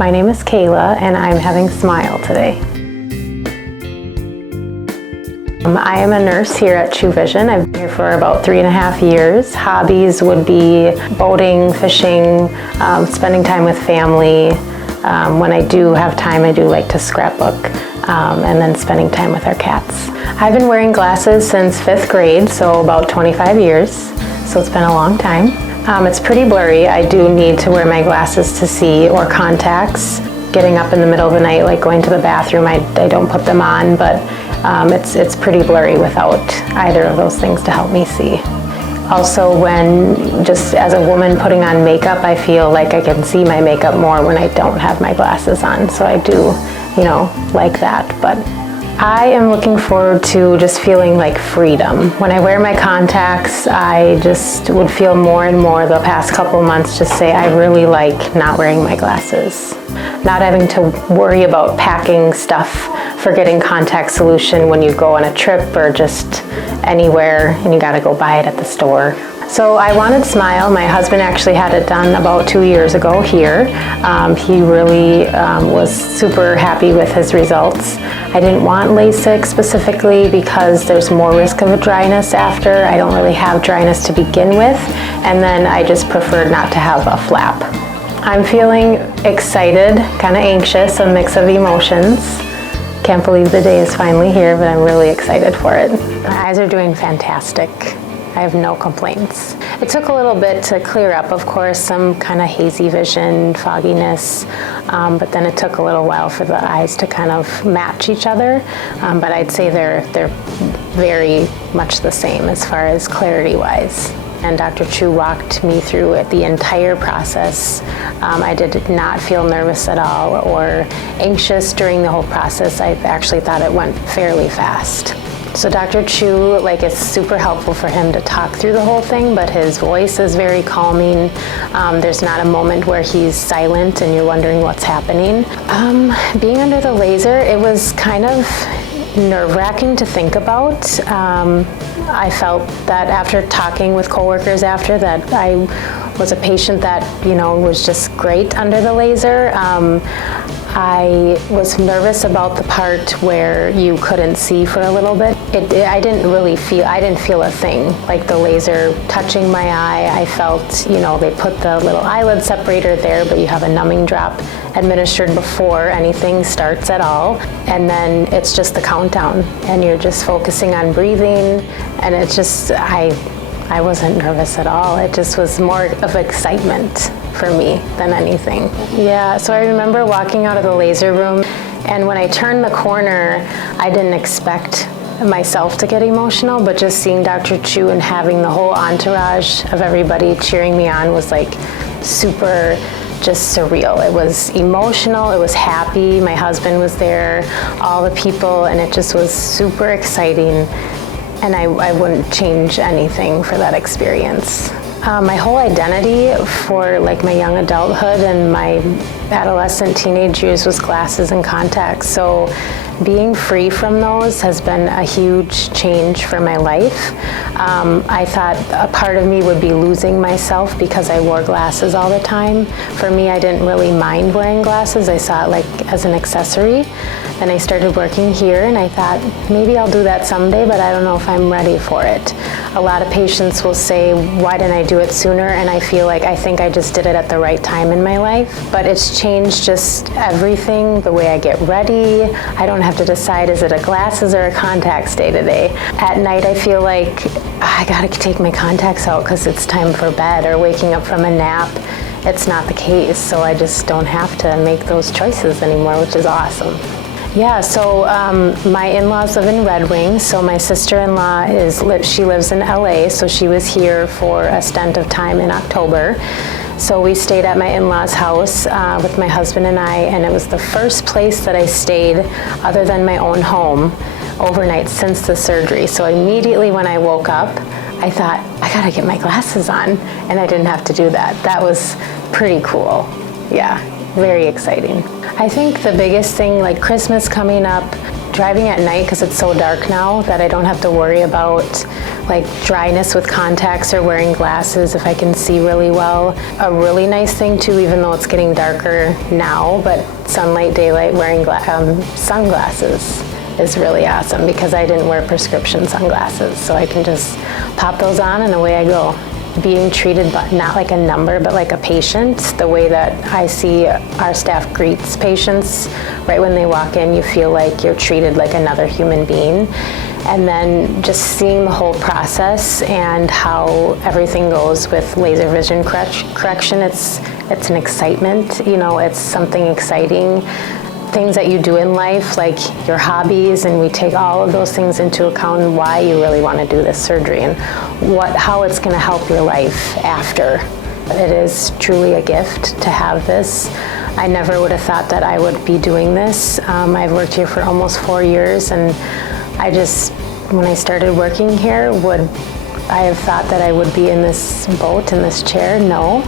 My name is Kayla and I'm having Smile today. I am a nurse here at Chu Vision. I've been here for about 3.5 years. Hobbies would be boating, fishing, spending time with family. When I do have time, I do like to scrapbook, and then spending time with our cats. I've been wearing glasses since 5th grade, so about 25 years. So it's been a long time. It's pretty blurry. I do need to wear my glasses to see, or contacts. Getting up in the middle of the night, like going to the bathroom, I don't put them on, but it's pretty blurry without either of those things to help me see. Also, when just as a woman putting on makeup, I feel like I can see my makeup more when I don't have my glasses on, so I do, like that. But I am looking forward to just feeling like freedom. When I wear my contacts, I just would feel more and more the past couple months just say I really like not wearing my glasses. Not having to worry about packing stuff for getting contact solution when you go on a trip or just anywhere and you gotta go buy it at the store. So I wanted Smile. My husband actually had it done about 2 years ago here. He really was super happy with his results. I didn't want LASIK specifically because there's more risk of a dryness after. I don't really have dryness to begin with, and then I just preferred not to have a flap. I'm feeling excited, kind of anxious, a mix of emotions. Can't believe the day is finally here, but I'm really excited for it. My eyes are doing fantastic. I have no complaints. It took a little bit to clear up, of course, some kind of hazy vision, fogginess, but then it took a little while for the eyes to kind of match each other. But I'd say they're very much the same as far as clarity-wise. And Dr. Chu walked me through it, the entire process. I did not feel nervous at all or anxious during the whole process. I actually thought it went fairly fast. So Dr. Chu, it's super helpful for him to talk through the whole thing, but his voice is very calming. There's not a moment where he's silent and you're wondering what's happening. Being under the laser, it was kind of nerve-wracking to think about. I felt that after talking with coworkers after that I was a patient that, was just great under the laser. I was nervous about the part where you couldn't see for a little bit. I didn't feel a thing, like the laser touching my eye. I felt, they put the little eyelid separator there, but you have a numbing drop administered before anything starts at all. And then it's just the countdown, and you're just focusing on breathing, and it's just, I wasn't nervous at all. It just was more of excitement for me than anything. Yeah, so I remember walking out of the laser room, and when I turned the corner, I didn't expect myself to get emotional, but just seeing Dr. Chu and having the whole entourage of everybody cheering me on was super just surreal. It was emotional, it was happy, my husband was there, all the people, and it just was super exciting. And I wouldn't change anything for that experience. My whole identity for my young adulthood and my adolescent teenage years was glasses and contacts. So being free from those has been a huge change for my life. I thought a part of me would be losing myself because I wore glasses all the time. For me, I didn't really mind wearing glasses. I saw it as an accessory. Then I started working here and I thought maybe I'll do that someday, but I don't know if I'm ready for it. A lot of patients will say, why didn't I do it sooner? And I feel I think I just did it at the right time in my life. But it's changed just everything, the way I get ready. I don't have to decide, is it a glasses or a contacts day today? At night I feel like I gotta take my contacts out because it's time for bed, or waking up from a nap. It's not the case, so I just don't have to make those choices anymore, which is awesome. Yeah, so my in-laws live in Red Wing, so my sister-in-law she lives in LA, so she was here for a stint of time in October. So we stayed at my in-laws' house with my husband and I, and it was the first place that I stayed other than my own home overnight since the surgery. So immediately when I woke up, I thought, I gotta get my glasses on, and I didn't have to do that. That was pretty cool. Yeah, very exciting. I think the biggest thing, Christmas coming up, driving at night, because it's so dark now that I don't have to worry about like dryness with contacts or wearing glasses if I can see really well. A really nice thing too, even though it's getting darker now, but sunlight, daylight, wearing sunglasses is really awesome, because I didn't wear prescription sunglasses, so I can just pop those on and away I go. Being treated, but not like a number, but like a patient. The way that I see our staff greets patients right when they walk in, you feel like you're treated like another human being. And then just seeing the whole process and how everything goes with laser vision correction, it's an excitement, you know, it's something exciting. Things that you do in life, like your hobbies, and we take all of those things into account and why you really want to do this surgery and how it's going to help your life after. It is truly a gift to have this. I never would have thought that I would be doing this. I've worked here for almost 4 years, and when I started working here, would I have thought that I would be in this boat, in this chair? No.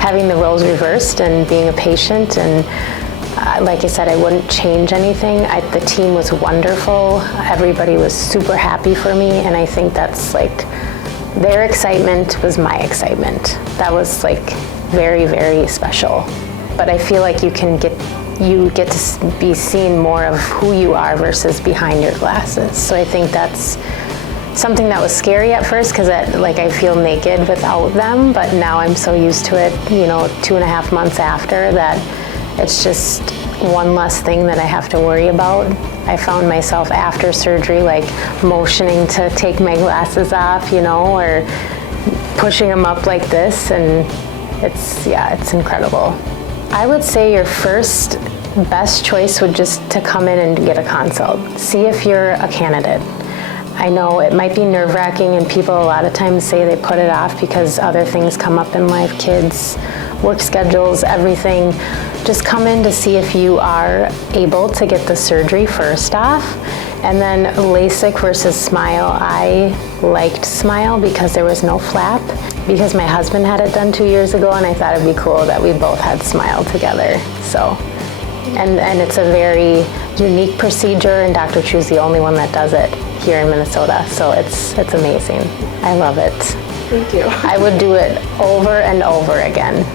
Having the roles reversed and being a patient, and like I said, I wouldn't change anything. The team was wonderful. Everybody was super happy for me, and I think that's like, their excitement was my excitement. That was like very, very special. But I feel like you get to be seen more of who you are versus behind your glasses. So I think that's something that was scary at first, because I feel naked without them, but now I'm so used to it, you know, 2.5 months after, that it's just one less thing that I have to worry about. I found myself after surgery like motioning to take my glasses off, you know, or pushing them up like this, and it's incredible. I would say your first best choice would just to come in and get a consult. See if you're a candidate. I know it might be nerve-wracking, and people a lot of times say they put it off because other things come up in life, kids, work schedules, everything. Just come in to see if you are able to get the surgery first off. And then LASIK versus Smile. I liked Smile because there was no flap, because my husband had it done 2 years ago, and I thought it'd be cool that we both had Smile together. So, and it's a very unique procedure, and Dr. Chu's the only one that does it here in Minnesota, so it's amazing. I love it. Thank you. I would do it over and over again.